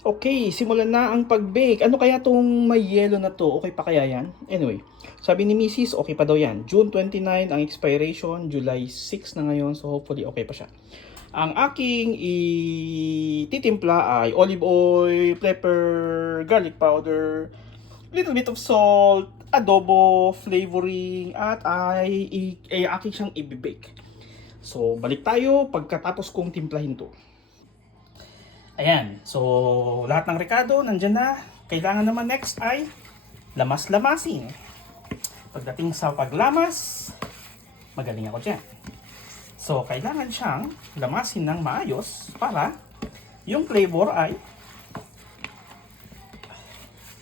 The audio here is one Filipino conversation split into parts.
Okay, simulan na ang pag-bake. Ano kaya tong may yellow na to? Okay pa kaya yan? Anyway, sabi ni Mrs. okay pa daw yan. June 29 ang expiration, July 6 na ngayon. So hopefully okay pa siya. Ang aking ititimpla ay olive oil, pepper, garlic powder, little bit of salt, adobo, flavoring, at ay aking siyang i-bake. So balik tayo pagkatapos kong timplahin to. Ayan, so lahat ng rekado nandyan na. Kailangan naman next ay lamas-lamasin. Pagdating sa paglamas, magaling ako dyan. So kailangan siyang lamasin ng maayos para yung flavor ay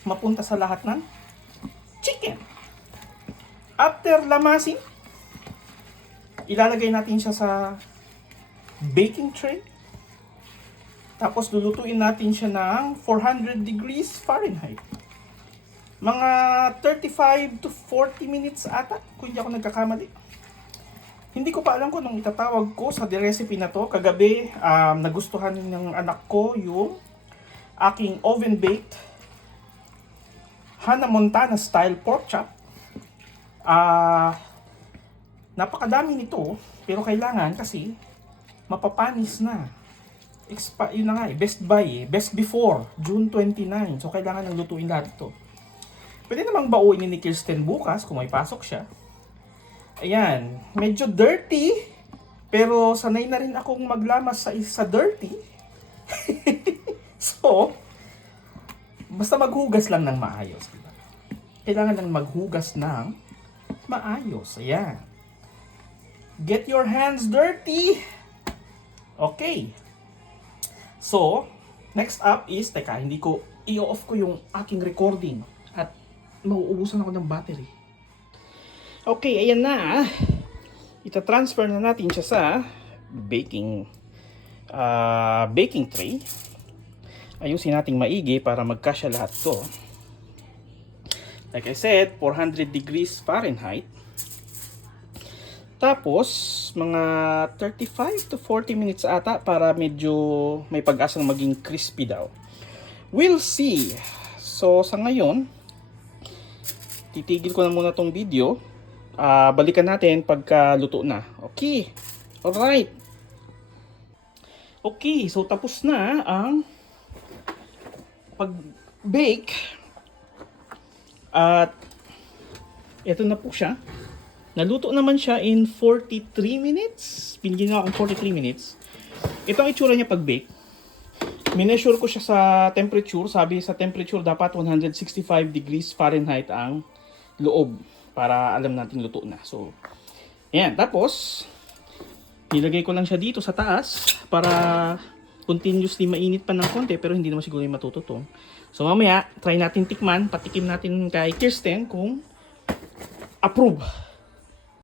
mapunta sa lahat ng chicken. After lamasin, ilalagay natin siya sa baking tray. Tapos lulutuin natin siya ng 400 degrees Fahrenheit. Mga 35 to 40 minutes ata, kung hindi ako nagkakamali. Hindi ko pa alam kung anong itatawag ko sa recipe na to. Kagabi, nagustuhan ng anak ko yung aking oven-baked Hannah Montana style pork chop. Napakadami nito, pero kailangan kasi mapapanis na. Yun na nga best buy best before June 29. So kailangan nang lutuin lahat ito. Pwede namang bauin ni Kirsten bukas kung may pasok siya. Ayan, medyo dirty, pero sanay na rin akong maglamas sa dirty. So, basta maghugas lang ng maayos. Diba? Kailangan lang maghugas ng maayos. Ayan. Get your hands dirty. Okay. So, next up is, teka, hindi ko, i-off ko yung aking recording at mauubusan ako ng battery. Okay, ayan na. Ita-transfer na natin siya sa baking tray. Ayusin nating maigi para magkasya lahat to. Like I said, 400 degrees Fahrenheit. Tapos, mga 35 to 40 minutes ata para medyo may pag-asang maging crispy daw. We'll see. So, sa ngayon, titigil ko na muna tong video. Balikan natin pagka luto na. Okay. Alright. Okay, so tapos na ang pag-bake. At ito na po siya. Naluto naman siya in 43 minutes. Binigyan niya akong 43 minutes. Ito ang itsura niya pag-bake. Mineasure ko siya sa temperature. Sabi sa temperature dapat 165 degrees Fahrenheit ang loob para alam natin luto na. So, ayan. Tapos, nilagay ko lang siya dito sa taas para continuously mainit pa ng konti pero hindi naman siguro yung matututong. So, mamaya, try natin tikman. Patikim natin kay Kirsten kung approve.